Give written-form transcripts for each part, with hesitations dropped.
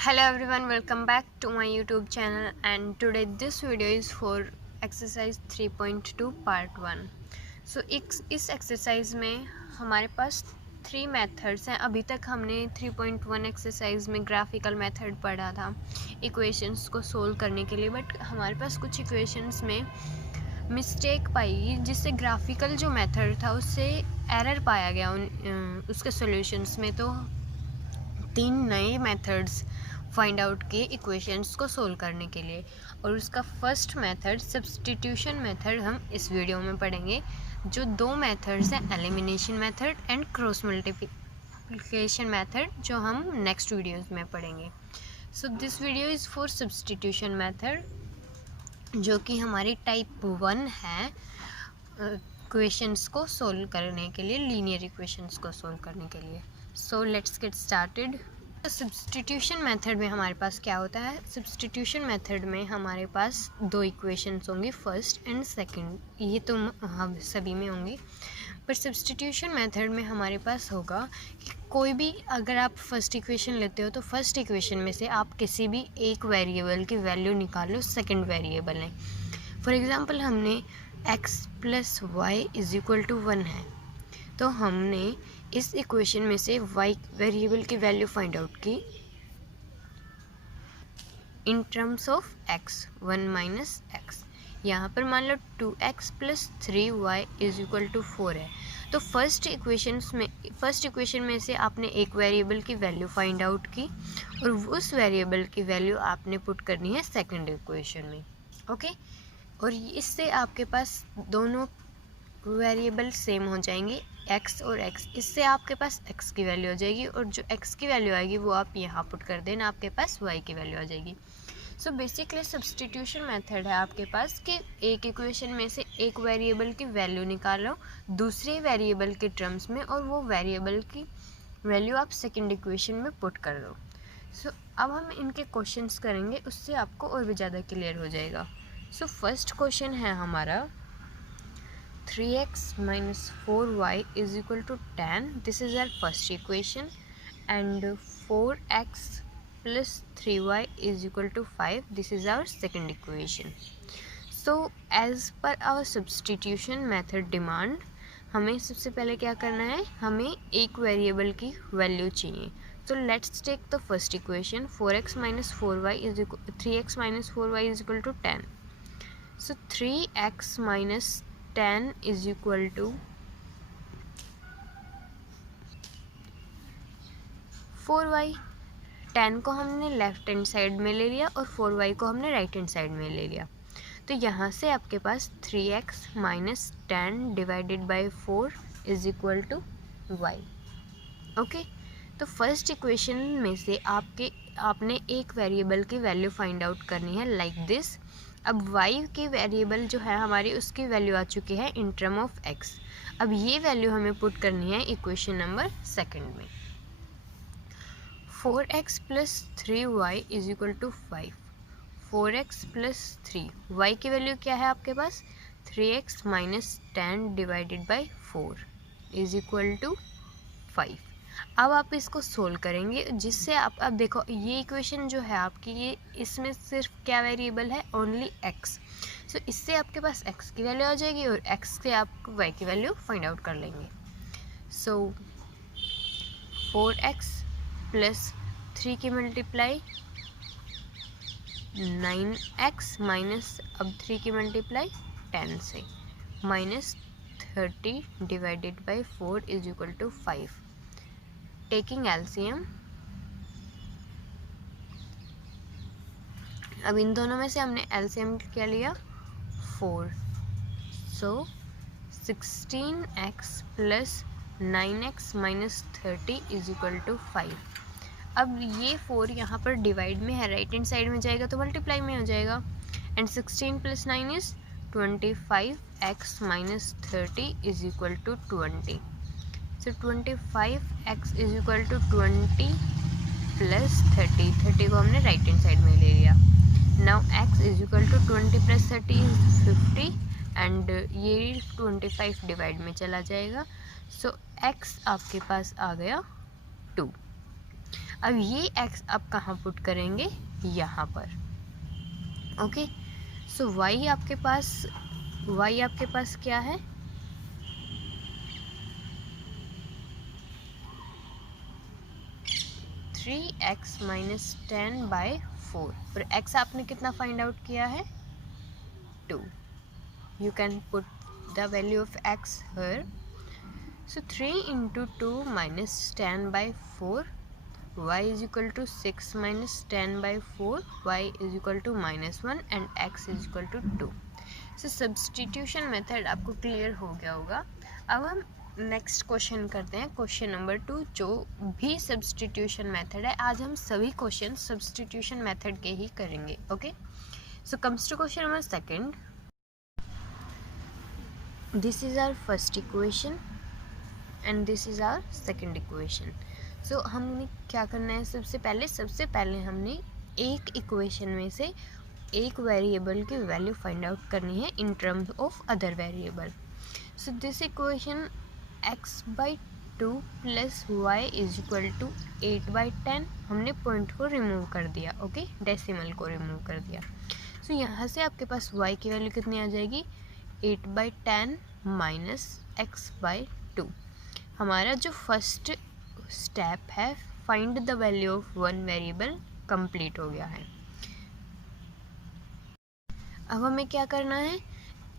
Hello everyone, welcome back to my YouTube channel and today this video is for exercise 3.2 part 1. So इस exercise में हमारे पास 3 methods हैं. अभी तक हमने 3.1 एक्सरसाइज में ग्राफिकल मेथड पढ़ा था इक्वेशंस को सोल्व करने के लिए, बट हमारे पास कुछ इक्वेशंस में मिस्टेक पाई जिससे ग्राफिकल जो मेथड था उससे एरर पाया गया उसके सॉल्यूशंस में. तो 3 नए मेथड्स फाइंड आउट किए इक्वेशंस को सोल्व करने के लिए, और उसका फर्स्ट मेथड सब्स्टिट्यूशन मेथड हम इस वीडियो में पढ़ेंगे. जो 2 मेथड्स हैं, elimination method and cross multiplication method, जो हम नेक्स्ट वीडियोस में पढ़ेंगे. So this video is for substitution method, जो कि हमारी टाइप 1 है इक्वेशंस को सोल्व करने के लिए, लीनियर इक्वेशंस को सोल्व करने के लिए. So let's get started. Substitution method में हमारे पास क्या होता है? सब्स्टिट्यूशन मेथड में हमारे पास 2 इक्वेशंस होंगी, फर्स्ट एंड सेकंड. ये तो हम सभी में होंगी, पर सब्स्टिट्यूशन मेथड में हमारे पास होगा कि कोई भी, अगर आप फर्स्ट इक्वेशन लेते हो तो फर्स्ट इक्वेशन में से आप किसी भी एक वेरिएबल की वैल्यू निकालो सेकंड वेरिएबल में. फॉर एग्ज़ाम्पल हमने x + y = 1 है, तो हमने इस इक्वेशन में से y वेरिएबल की वैल्यू फाइंड आउट की इन टर्म्स ऑफ x, 1 - x. यहाँ पर मान लो 2x + 3y = 4 है. तो फर्स्ट इक्वेशन में से आपने एक वेरिएबल की वैल्यू फाइंड आउट की और उस वेरिएबल की वैल्यू आपने पुट करनी है सेकंड इक्वेशन में. ओके, और इससे आपके पास दोनों वेरिएबल सेम हो जाएंगे, x और x. इससे आपके पास x की वैल्यू आ जाएगी और जो x की वैल्यू आएगी वो आप यहाँ पुट कर देना, आपके पास y की वैल्यू आ जाएगी. सो बेसिकली सब्स्टिट्यूशन मेथड है आपके पास कि एक इक्वेशन में से एक वेरिएबल की वैल्यू निकालो दूसरे वेरिएबल के टर्म्स में, और वो वेरिएबल की वैल्यू आप सेकंड इक्वेशन में पुट कर दो. सो अब हम इनके क्वेश्चंस करेंगे, उससे आपको और भी ज़्यादा क्लियर हो जाएगा. सो फर्स्ट क्वेश्चन है हमारा 3x - 4y = 10. This is our first equation. And 4x + 3y = 5. This is our second equation. So as per our substitution method demand, हमें सबसे पहले क्या करना है, हमें एक वेरिएबल की वैल्यू चाहिए. So let's take the first equation. 3x - 4y = 10. So 3x - 10 = 4y. 10 को हमने लेफ्ट हैंड साइड में ले लिया और 4y को हमने राइट हैंड साइड में ले लिया. तो यहाँ से आपके पास 3x - 10 / 4 = y. ओके, तो फर्स्ट इक्वेशन में से आपने एक वेरिएबल की वैल्यू फाइंड आउट करनी है लाइक दिस. अब y की वेरिएबल जो है हमारी, उसकी वैल्यू आ चुकी है इन टर्म ऑफ x. अब ये वैल्यू हमें पुट करनी है इक्वेशन नंबर सेकंड में. 4x + 3y = 5. 4x + 3, y की वैल्यू क्या है आपके पास? 3x - 10 / 4 = 5. अब आप इसको सोल्व करेंगे, जिससे आप अब देखो ये इक्वेशन जो है आपकी, ये इसमें सिर्फ क्या वेरिएबल है? Only x. सो इससे आपके पास x की वैल्यू आ जाएगी और x से आप y की वैल्यू फाइंड आउट कर लेंगे. सो 4x + 3 की मल्टीप्लाई 9x माइनस अब 3 की मल्टीप्लाई 10 से -30 / 4 = 5. टेकिंग एलसीएम, अब इन दोनों में से हमने एलसीएम क्या लिया? 4. सो 16x + 9x - 30 = 5. अब ये 4 यहाँ पर डिवाइड में है, राइट हैंड साइड में जाएगा तो मल्टीप्लाई में हो जाएगा. And 16 + 9 is 25x - 30 = 20. So 25x = 20 + 30. 30 को हमने राइट हैंड साइड में ले लिया. नाउ x = 20 + 30 is 50 एंड ये 25 डिवाइड में चला जाएगा. सो x आपके पास आ गया 2. अब ये x आप कहाँ पुट करेंगे, यहाँ पर। ओके, सो y आपके पास क्या है, 3x - 10/4 और x आपने कितना फाइंड आउट किया है, 2. You can put the value of x here. So 3 into 2 minus 10/4, y is equal to 6 minus 10/4, y is equal to -1 and x is equal to 2. So substitution method आपको clear हो गया होगा। अब हम next question करते हैं, question number 2, जो भी सब्सटीट्यूशन मेथड है। आज हम सभी क्वेश्चन सब्सटीट्यूशन मेथड के ही करेंगे। Okay, so comes to question number 2. This is our first equation and this is our second equation. So हमने क्या करना है, सबसे पहले हमने एक इक्वेशन में से एक वेरिएबल की वैल्यू फाइंड आउट करनी है in terms of other variable. So this equation x/2 plus y is equal to 8/10. हमने पॉइंट को रिमूव कर दिया, ओके, डेसिमल को रिमूव कर दिया. सो यहाँ से आपके पास y की वैल्यू कितनी आ जाएगी, 8/10 माइनस x/2. हमारा जो फर्स्ट स्टेप है, find the value of one variable, complete हो गया है. अब हमें क्या करना है,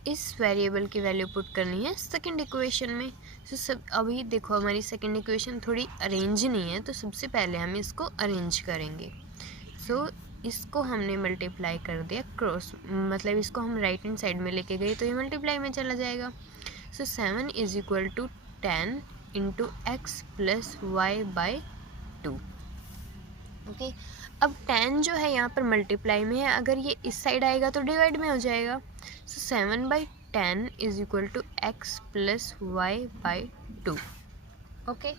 इस वेरिएबल की वैल्यू पुट करनी है सेकंड इक्वेशन में. तो सब अभी देखो हमारी सेकंड इक्वेशन थोड़ी अरेंज नहीं है, तो सबसे पहले हम इसको अरेंज करेंगे. सो इसको हमने मल्टीप्लाई कर दिया क्रॉस, मतलब इसको हम राइट हैंड साइड में लेके गए तो ये मल्टीप्लाई में चला जाएगा. So 7 is equal to 10 into x plus y by 2. Okay, अब 10 जो है यहाँ पर मल्टीप्लाई में है, अगर ये इस साइड आएगा तो डिवाइड में हो जाएगा. So 7/10 is equal to x plus y by 2. Okay,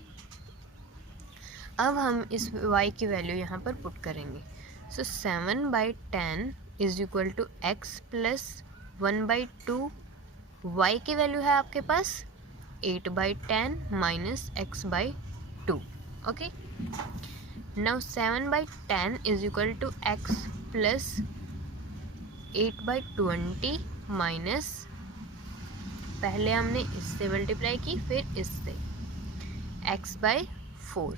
अब हम इस y की वैल्यू यहाँ पर पुट करेंगे. So 7/10 is equal to x plus 1/2. y की वैल्यू है आपके पास 8/10 minus x/2. Okay, now 7/10 is equal to x plus 8/20 minus, पहले हमने इससे मल्टीप्लाई की फिर इससे, x/4.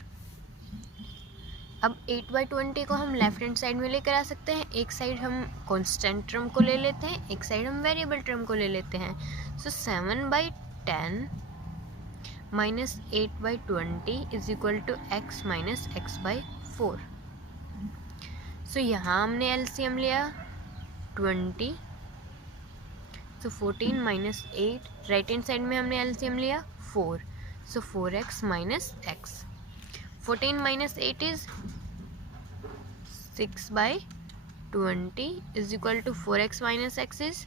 अब 8/20 को हम लेफ्ट हैंड साइड में लेकर आ सकते हैं. एक साइड हम कांस्टेंट टर्म को ले लेते हैं, एक साइड हम वेरिएबल टर्म को ले लेते हैं. So 7/10 minus 8/20 is equal to x minus x/4. So यहाँ हमने एलसीएम लिया 20. So 14 minus 8, right hand side में हमने एलसीएम लिया 4. So 4x minus x. 14 minus 8 is 6/20 is equal to 4x minus x is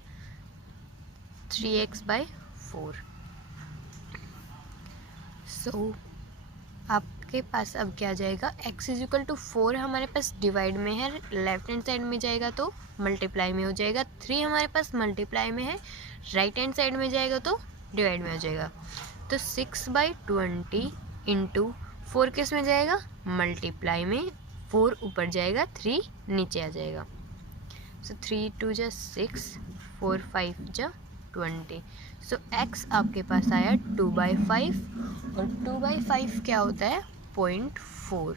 3x/4. So आपके पास अब क्या जाएगा, x इज इक्वल टू 4 हमारे पास डिवाइड में है, लेफ्ट हैंड साइड में जाएगा तो मल्टीप्लाई में हो जाएगा. 3 हमारे पास मल्टीप्लाई में है, राइट हैंड साइड में जाएगा तो डिवाइड में हो जाएगा. तो 6/20 इंटू 4 किस में जाएगा, मल्टीप्लाई में. 4 ऊपर जाएगा, 3 नीचे आ जाएगा. सो 3 2 जा 6, 4 5 जा 20. सो x आपके पास आया 2/5 और 2/5 क्या होता है, 0.4.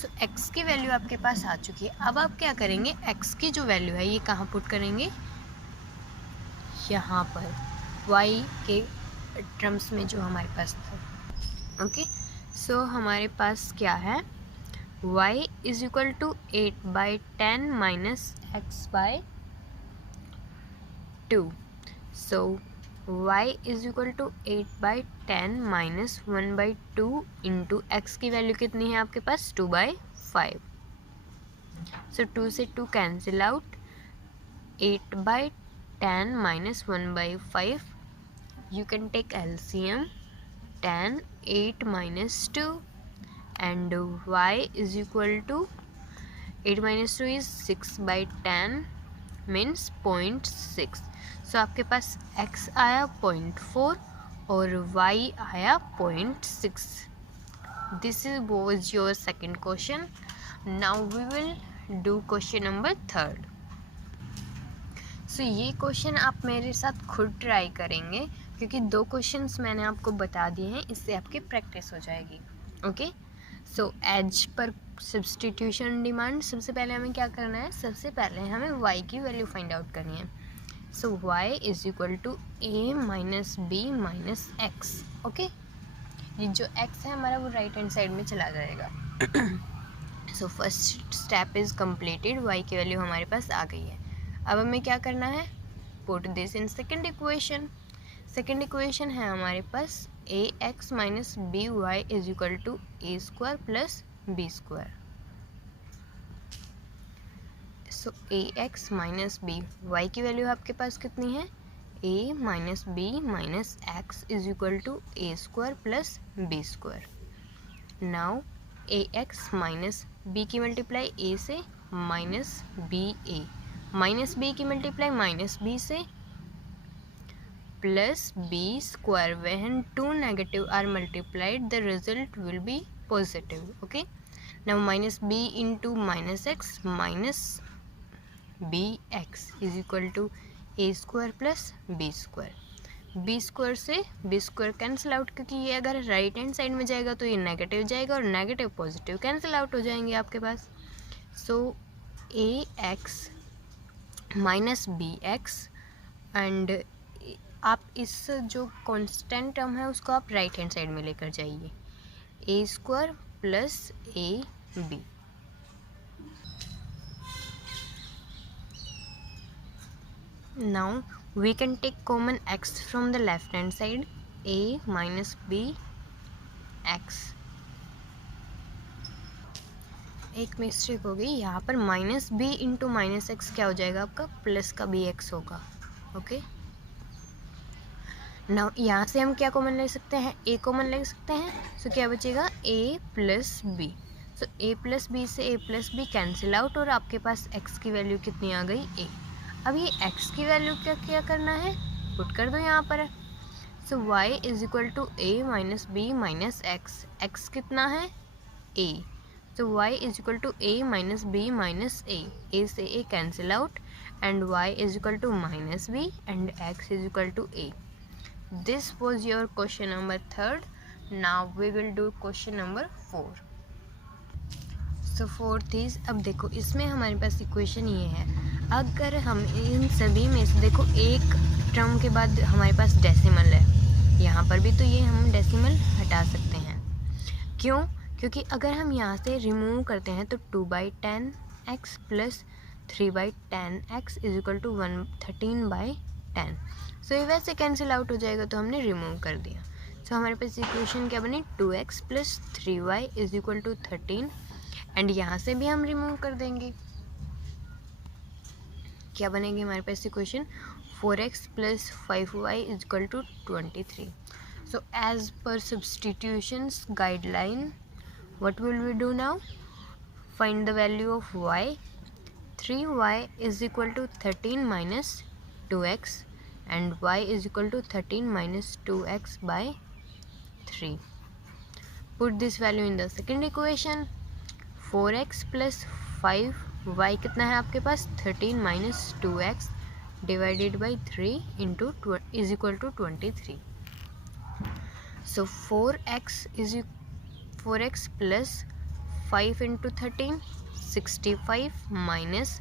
सो x की वैल्यू आपके पास आ चुकी है. अब आप क्या करेंगे, x की जो वैल्यू है ये कहाँ पुट करेंगे, यहाँ पर y के टर्म्स में जो हमारे पास था. ओके, सो हमारे पास क्या है, y is equal to 8/10 minus x/2. So y is equal to 8/10 minus 1/2 into x की वैल्यू कितनी है आपके पास, 2/5. सो 2 से 2 cancel out, 8/10 minus 1/5. You can take LCM, 10, 8 minus 2 and y is equal to 8 minus 2 is 6/10 means 0.6. सो आपके पास x आया 0.4 और y आया 0.6. This was your second question. Now we will do question number third. सो ये question आप मेरे साथ खुद ट्राई करेंगे क्योंकि 2 क्वेश्चंस मैंने आपको बता दिए हैं, इससे आपकी प्रैक्टिस हो जाएगी. Okay, so as per substitution demand, सबसे पहले हमें क्या करना है, सबसे पहले हमें y की वैल्यू फाइंड आउट करनी है. So y is equal to a minus b minus x. Okay, ये जो x है हमारा वो राइट हैंड साइड में चला जाएगा. So first step is completed, y की वैल्यू हमारे पास आ गई है. अब हमें क्या करना है, put this in second equation. Second equation है हमारे पास a x minus b y is equal to A square plus B square. So a x minus b, y की वैल्यू आपके पास कितनी है, a minus b minus x is equal to A square plus B square. Now a x minus B की multiply a से minus b a, minus B की multiply minus B से plus B square. When two negative are multiplied the result will be positive. Okay, now minus B into minus X minus B x is equal to A square plus B square. B square से B square cancel out, क्योंकि ये अगर right hand side में जाएगा तो ये negative जाएगा और नेगेटिव पॉजिटिव कैंसिल आउट हो जाएंगे आपके पास. So a x minus B x, and आप इस जो कांस्टेंट टर्म है उसको आप राइट हैंड साइड में लेकर जाइए, a square plus a b. Now we can take common x from the left hand side, a minus B x. एक मिस्टेक हो गई यहाँ पर, minus B into minus x क्या हो जाएगा आपका, प्लस का बी एक्स होगा. ओके, नाउ यहाँ से हम क्या कॉमन ले सकते हैं, ए कॉमन ले सकते हैं. सो क्या बचेगा, ए प्लस बी. सो ए प्लस बी से a plus b cancel out और आपके पास एक्स की वैल्यू कितनी आ गई, ए. अब ये एक्स की वैल्यू क्या करना है, पुट कर दो यहाँ पर. So y is equal to a minus b minus x. X कितना है, ए. So y is equal to a minus b minus a. A से a cancel out and y is equal to minus b and x is equal to a. This was your question number third. Now we will do question number 4. So fourth is, अब देखो इसमें हमारे पास equation ये है, अगर हम इन सभी में से देखो एक टर्म के बाद हमारे पास डेसिमल है, यहाँ पर भी तो ये हम डेसिमल हटा सकते हैं. क्यों, क्योंकि अगर हम यहाँ से रिमूव करते हैं तो 2/10x plus 3/10x is equal to 13/10. So ये वैसे कैंसिल आउट हो जाएगा तो हमने रिमूव कर दिया. सो हमारे पास इक्वेशन क्या बनी, 2x plus 3y is equal to 13, and यहाँ से भी हम रिमूव कर देंगे. क्या बनेगी हमारे पास equation, 4x plus 5y is equal to 23. So as per substitutions guideline, what will we do now, find the value of y. 3y is equal to 13 minus 2x and y is equal to 13 minus 2x by 3. Put this value in the second equation. 4x plus 5y कितना है आपके पास, 13 minus 2x divided by 3 into is equal to 23. So 4x plus 5 into 13, 65 minus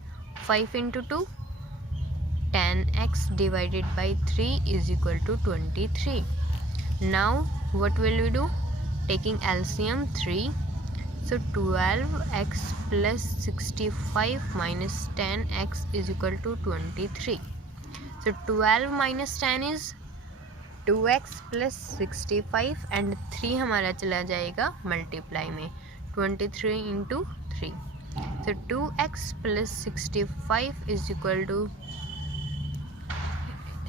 5 into 2, 10x divided by 3 is equal to 23. Now what will we do, taking LCM 3, so 12x plus 65 minus 10x is equal to 23. So 12 minus 10 is 2x plus 65 and 3 हमारा चला जाएगा multiply में, 23 into 3. So 2x plus 65 is equal to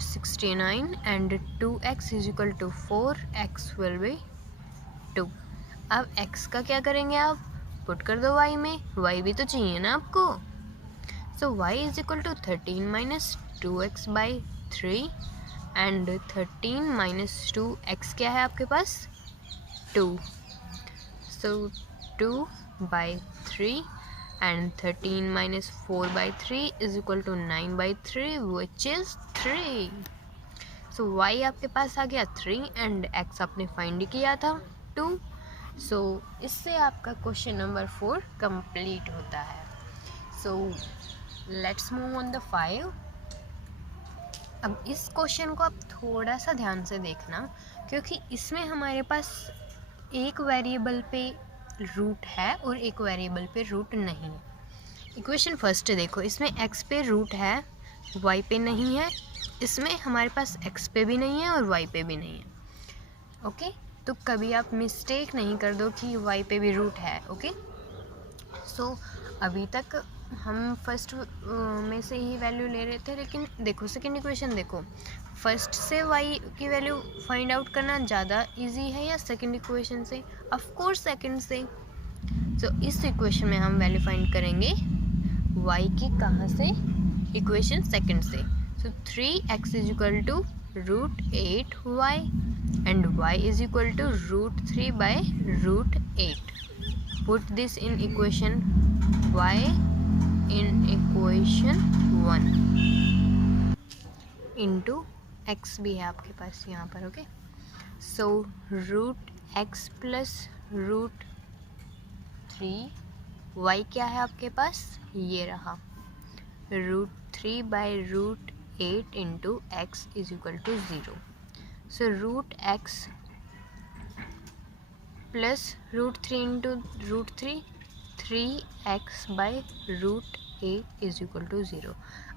69 and 2x is equal to 4, x will be 2. अब x का क्या करेंगे आप, put कर दो y में, y भी तो चाहिए ना आपको. So y is equal to 13 minus 2x by 3 and 13 minus 2, x क्या है आपके पास, 2. So 2/3 and 13 minus 4/3 is equal to 9/3 which is 3. So y आपके पास आ गया 3 एंड x आपने फाइंड किया था 2. सो इससे आपका क्वेश्चन नंबर 4 कंप्लीट होता है. So let's move on the 5. अब इस क्वेश्चन को आप थोड़ा सा ध्यान से देखना, क्योंकि इसमें हमारे पास एक वेरिएबल पे रूट है और एक वेरिएबल पे रूट नहीं है. इक्वेशन फर्स्ट देखो, इसमें x पे रूट है, y पे नहीं है. इसमें हमारे पास x पे भी नहीं है और y पे भी नहीं है. ओके, तो कभी आप मिस्टेक नहीं कर दो कि y पे भी रूट है. ओके, सो अभी तक हम फर्स्ट में से ही वैल्यू ले रहे थे, लेकिन देखो सेकंड इक्वेशन देखो, फर्स्ट से y की वैल्यू फाइंड आउट करना ज़्यादा इजी है या सेकंड इक्वेशन से? ऑफ कोर्स सेकंड से. तो इस इक्वेशन में हम वैल्यू फाइंड करेंगे y की कहाँ से? इक्वेशन सेकंड से. So 3x is equal to √8y and y is equal to √3/√8. Put this in equation y in equation 1 into x भी है आपके पास यहाँ पर. ओके, सो √x प्लस √3, y क्या है आपके पास? ये रहा √3/√8 into x is equal to 0. So √x plus √3 into √3, 3x/√8 is equal to 0.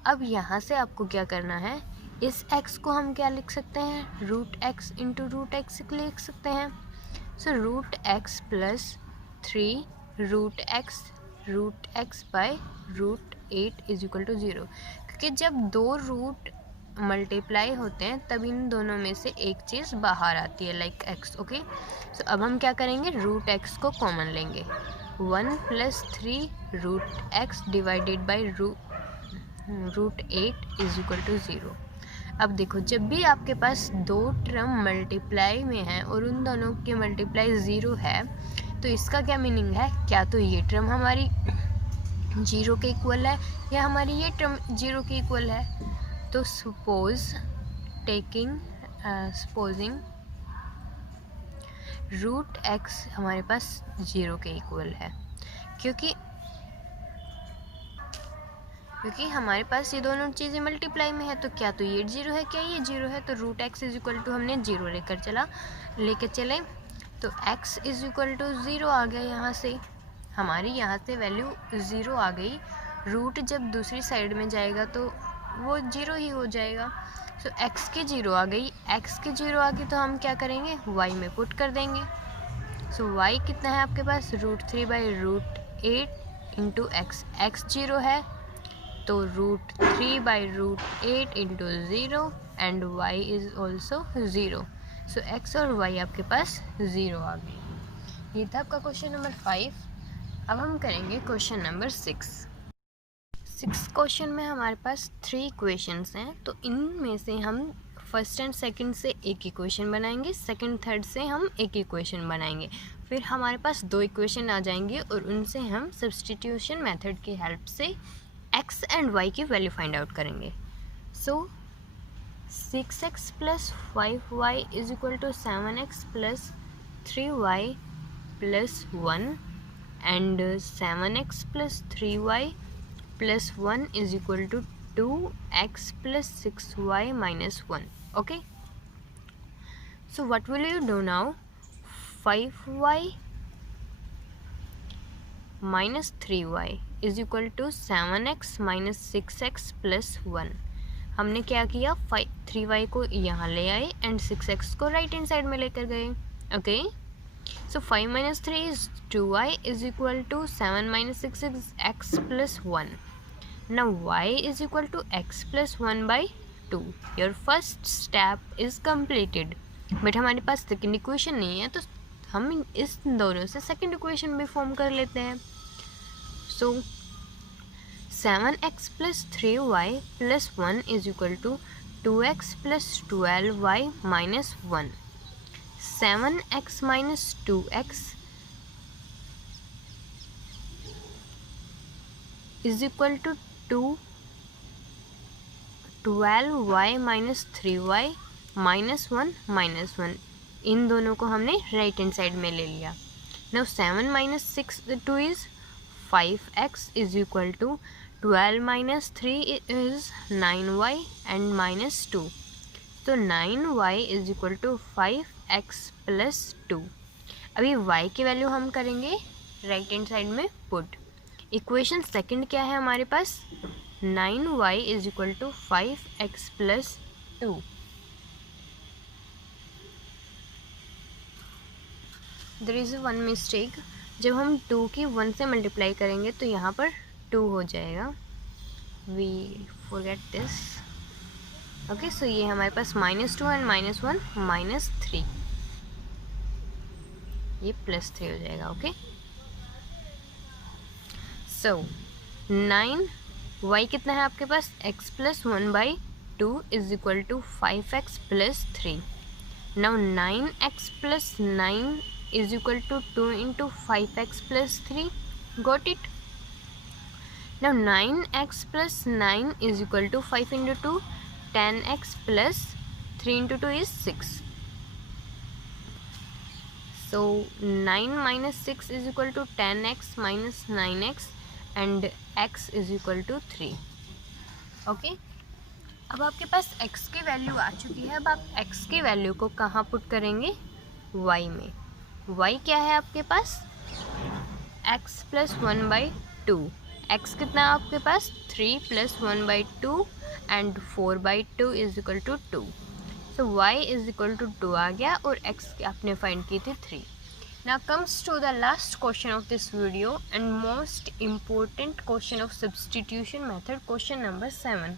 अब यहाँ से आपको क्या करना है, इस x को हम क्या लिख सकते हैं? √x into √x लिख सकते हैं. सो √x plus 3 √x/√8 is equal to 0. क्योंकि जब दो रूट मल्टीप्लाई होते हैं तब इन दोनों में से एक चीज़ बाहर आती है, लाइक x. ओके, सो अब हम क्या करेंगे, √x को कॉमन लेंगे. 1 + 3 √x divided by √8 is equal to 0. अब देखो, जब भी आपके पास दो टर्म मल्टीप्लाई में है और उन दोनों के मल्टीप्लाई 0 है, तो इसका क्या मीनिंग है? क्या तो ये टर्म हमारी 0 के इक्वल है या हमारी ये टर्म 0 के इक्वल है. तो सपोजिंग √x हमारे पास 0 के इक्वल है, क्योंकि हमारे पास ये दोनों चीज़ें मल्टीप्लाई में है. तो क्या तो ये 0 है, क्या ये 0 है? तो √x इज इक्वल टू हमने 0 लेकर चले, तो x इज इक्वल टू 0 आ गया. यहाँ से हमारी यहाँ से वैल्यू 0 आ गई. रूट जब दूसरी साइड में जाएगा तो वो 0 ही हो जाएगा. सो x की 0 आ गई, x की 0 आ गई तो हम क्या करेंगे, y में पुट कर देंगे. सो y कितना है आपके पास? √3/√8 इंटू x. x 0 है तो √3/√8 into 0 and y is also 0. So x और y आपके पास 0 आ गई. ये था आपका क्वेश्चन नंबर 5. अब हम करेंगे क्वेश्चन नंबर 6. क्वेश्चन में हमारे पास 3 इक्वेशंस हैं, तो इनमें से हम फर्स्ट एंड सेकंड से एक इक्वेशन बनाएंगे, सेकंड थर्ड से हम एक इक्वेशन बनाएंगे. फिर हमारे पास 2 इक्वेशन आ जाएंगे और उनसे हम सब्स्टिट्यूशन मेथड की हेल्प से x एंड y की वैल्यू फाइंड आउट करेंगे. सो 6x plus 5y is equal to 7x plus 3y plus 1 and 7x plus 3y plus 1 is equal to 2x plus 6y minus 1. Okay, so what will you do now? 5y minus 3y is equal to 7x minus 6x plus 1. हमने क्या किया, 3y को यहाँ ले आए and 6x को right hand side में लेकर गए. Okay, so 5 minus 3 is 2y is equal to 7 minus 6 is x plus 1. Now y is equal to x plus 1/2. Your first step is completed. But हमारे पास second equation नहीं है, तो हम इस दोनों से सेकेंड इक्वेशन भी फॉर्म कर लेते हैं. सो 7x plus 3y plus 1 is equal to 2x plus 12y minus 1. 7x minus 2x इज इक्वल टू 12y माइनस 3y माइनस 1 इन दोनों को हमने राइट हैंड साइड में ले लिया. नाउ 7 माइनस 6 2 is 5x is equal to 12 minus 3 is 9y and minus 2. तो 9y is equal to 5x plus 2. अभी y की वैल्यू हम करेंगे राइट हैंड साइड में पुट. इक्वेशन सेकंड क्या है हमारे पास? 9y is equal to 5x plus 2. There is one mistake. जब हम 2 की 1 से मल्टीप्लाई करेंगे तो यहाँ पर 2 हो जाएगा. We forget this. Okay, so ये हमारे पास -2 एंड -1 -3. ये +3 हो जाएगा. ओके, सो 9y कितना है आपके पास? x plus 1/2 is equal to 5x plus 3. Now 9x plus 9 is equal to 2 into 5x plus 3. Got it? Now 9x plus 9 is equal to 5 into 2 10x plus 3 into 2 is 6. So 9 minus 6 is equal to 10x minus 9x and x is equal to 3. Okay, अब आपके पास x की value आ चुकी है. अब आप x की value को कहाँ पुट करेंगे? y में. y क्या है आपके पास? x plus 1/2. x कितना है आपके पास? 3 plus 1/2 and 4/2 is equal to 2. So y is equal to 2 आ गया और x आपने फाइंड की थी 3. Now comes to the last question of this video and most important question of substitution method, question number 7.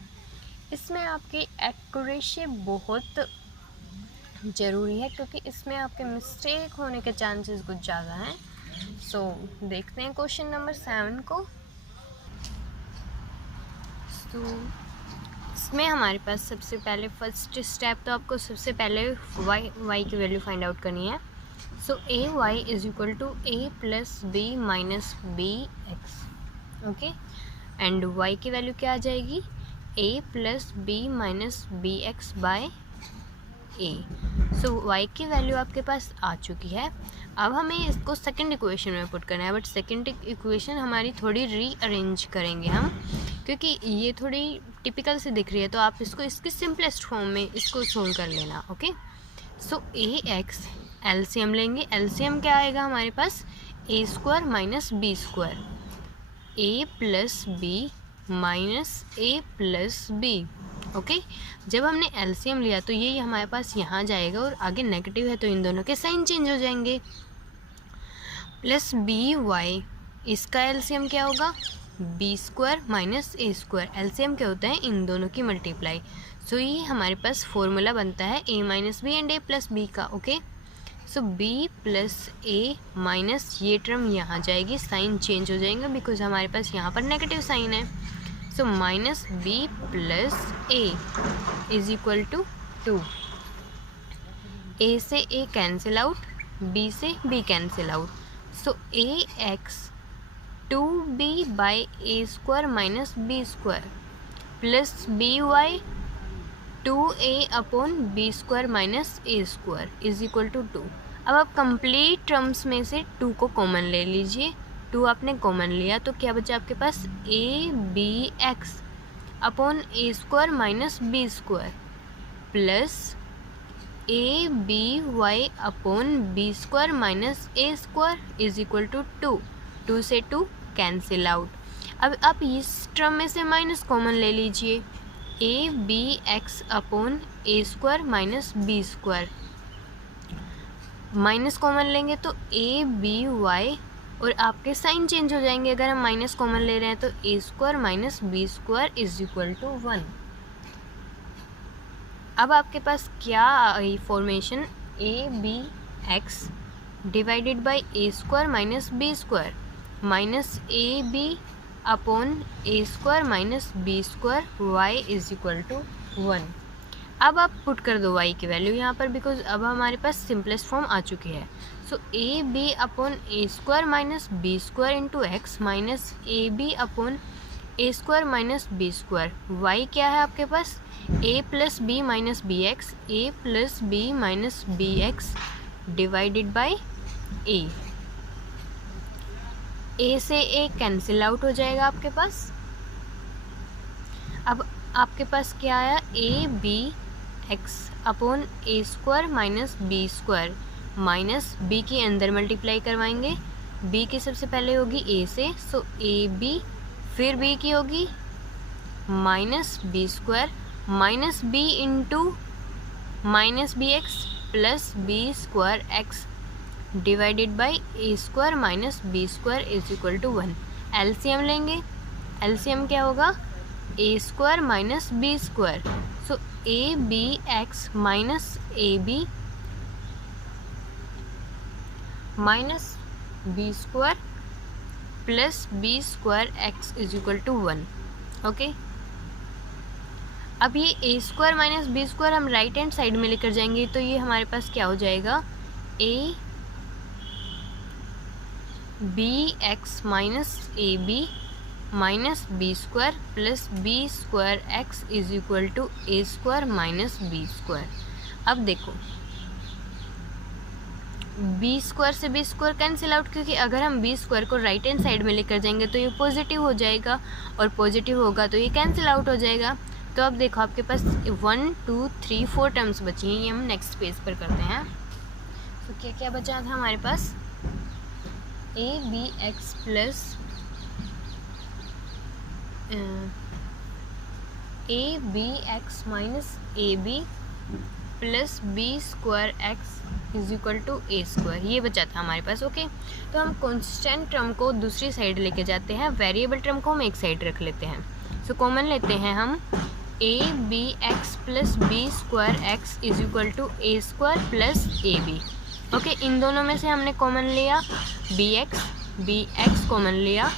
इसमें आपकी एक्यूरेसी बहुत ज़रूरी है क्योंकि इसमें आपके मिस्टेक होने के चांसेस कुछ ज़्यादा हैं. सो देखते हैं क्वेश्चन नंबर 7 को. तो इसमें हमारे पास सबसे पहले फर्स्ट स्टेप तो आपको सबसे पहले y की वैल्यू फाइंड आउट करनी है. So ay is equal to a plus b minus B X. Okay, and y की वैल्यू क्या आ जाएगी? a plus b minus B X by a. So y की वैल्यू आपके पास आ चुकी है. अब हमें इसको सेकंड इक्वेशन में पुट करना है, बट सेकंड इक्वेशन हमारी थोड़ी रीअरेंज करेंगे हम क्योंकि ये थोड़ी टिपिकल से दिख रही है. तो आप इसको इसकी सिंपलेस्ट फॉर्म में इसको सोल्व कर लेना. ओके, सो ax एलसीएम लेंगे. एलसीएम क्या आएगा हमारे पास? a² minus b². a plus B minus a plus B. Okay, जब हमने एलसीएम लिया तो ये हमारे पास यहाँ जाएगा और आगे नेगेटिव है तो इन दोनों के साइन चेंज हो जाएंगे. प्लस by, इसका एलसीएम क्या होगा? b² minus a². एलसीएम क्या होता है? इन दोनों की मल्टीप्लाई. सो ये हमारे पास फॉर्मूला बनता है a minus b and a plus b का. Okay, so b plus a minus ये टर्म यहाँ जाएगी, साइन चेंज हो जाएंगे बिकॉज हमारे पास यहाँ पर नेगेटिव साइन है. So minus b plus a is equal to 2. a से a कैंसिल आउट, b से b cancel out. So ax 2b by a² minus b² plus by 2a upon b² minus a² is equal to 2. अब आप complete terms में से 2 को common ले लीजिए. 2 आपने कॉमन लिया तो क्या बचा आपके पास? abx upon a² minus b² plus aby upon b² minus a² is equal to 2. 2 से 2 कैंसिल आउट. अब आप इस टर्म में से माइनस कॉमन ले लीजिए. abx upon a² minus b² minus common लेंगे तो aby और आपके साइन चेंज हो जाएंगे. अगर हम माइनस कॉमन ले रहे हैं तो a² minus b² is equal to 1. अब आपके पास क्या आई formation? abx divided by a² minus b² minus ab upon a² minus b² y is equal to 1. अब आप पुट कर दो y की वैल्यू यहाँ पर बिकॉज अब हमारे पास सिंपलेस्ट फॉर्म आ चुकी है. So ab upon a² minus b² into x minus ab upon ए square minus B square, y क्या है आपके पास a plus B minus B x, a plus B minus B x divided by a से a cancel out हो जाएगा आपके पास। अब आपके पास क्या आया A B X upon A square minus B square, minus B की अंदर मल्टीप्लाई करवाएंगे, बी की सबसे पहले होगी ए से, सो ए बी, फिर बी की होगी minus B square minus B into minus B x plus B square x divided by a square minus B square is equal to 1। LCM लेंगे, एलसीएम क्या होगा a square minus B square, so a B x minus A B minus B square plus B square x is equal to 1। Okay, अब ये a square minus B square हम right hand side में लेकर जाएंगे, तो ये हमारे पास क्या हो जाएगा A B x minus A B minus B square plus B square x is equal to A square minus B square. अब देखो बी स्क्वायर से बी स्क्वायर कैंसिल आउट, क्योंकि अगर हम बी स्क्वायर को राइट हैंड साइड में लेकर जाएंगे तो ये पॉजिटिव हो जाएगा, और पॉजिटिव होगा तो ये कैंसिल आउट हो जाएगा। तो अब देखो आपके पास 1 2 3 4 टर्म्स बची हैं, ये हम नेक्स्ट पेज पर करते हैं। तो क्या क्या बचा था हमारे पास a B x plus a B x minus A b plus B square x is equal to A square, ये बचा था हमारे पास। ओके, तो हम कॉन्स्टेंट टर्म को दूसरी साइड लेके जाते हैं, वेरिएबल टर्म को हम एक साइड रख लेते हैं। सो कॉमन लेते हैं हम a B x plus B square x is equal to A square plus a b. Okay, इन दोनों में से हमने कॉमन लिया बी एक्स कॉमन लिया,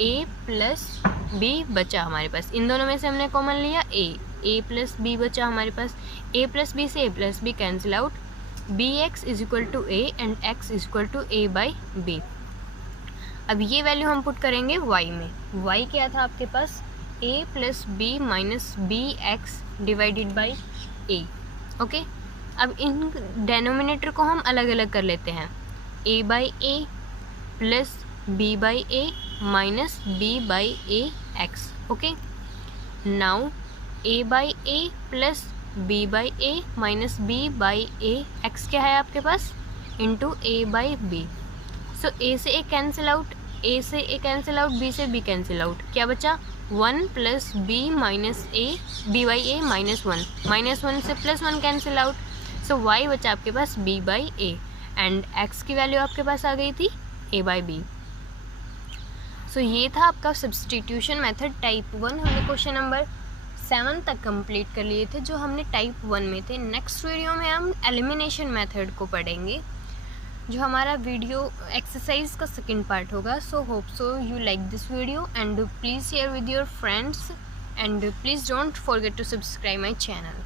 ए प्लस बी बचा हमारे पास, इन दोनों में से हमने कॉमन लिया ए प्लस बी बचा हमारे पास, ए प्लस बी से a plus b cancel out, b x is equal to a and x is equal to a by b. अब ये वैल्यू हम पुट करेंगे वाई में, वाई क्या था आपके पास a plus B minus B x divided by a. Okay, अब इन डेनोमिनेटर को हम अलग अलग कर लेते हैं, a by a plus b by a minus b by a x. Okay, now a by a plus b by a minus b by a x क्या है आपके पास into a by b. So a से a cancel out, a से a cancel out, b से b cancel out, क्या बचा 1 plus B minus A b by a minus 1 से plus 1 cancel out, so y बचा आपके पास b by a and x की वैल्यू आपके पास आ गई थी ए बाई बी। सो ये था आपका सब्स्टिट्यूशन मेथड टाइप 1। हमने क्वेश्चन नंबर 7 तक कंप्लीट कर लिए थे जो हमने टाइप 1 में थे। नेक्स्ट वीडियो में हम एलिमिनेशन मेथड को पढ़ेंगे जो हमारा वीडियो एक्सरसाइज का सेकंड पार्ट होगा। So hope so you like this video and please share with your friends and please don't forget to subscribe my channel.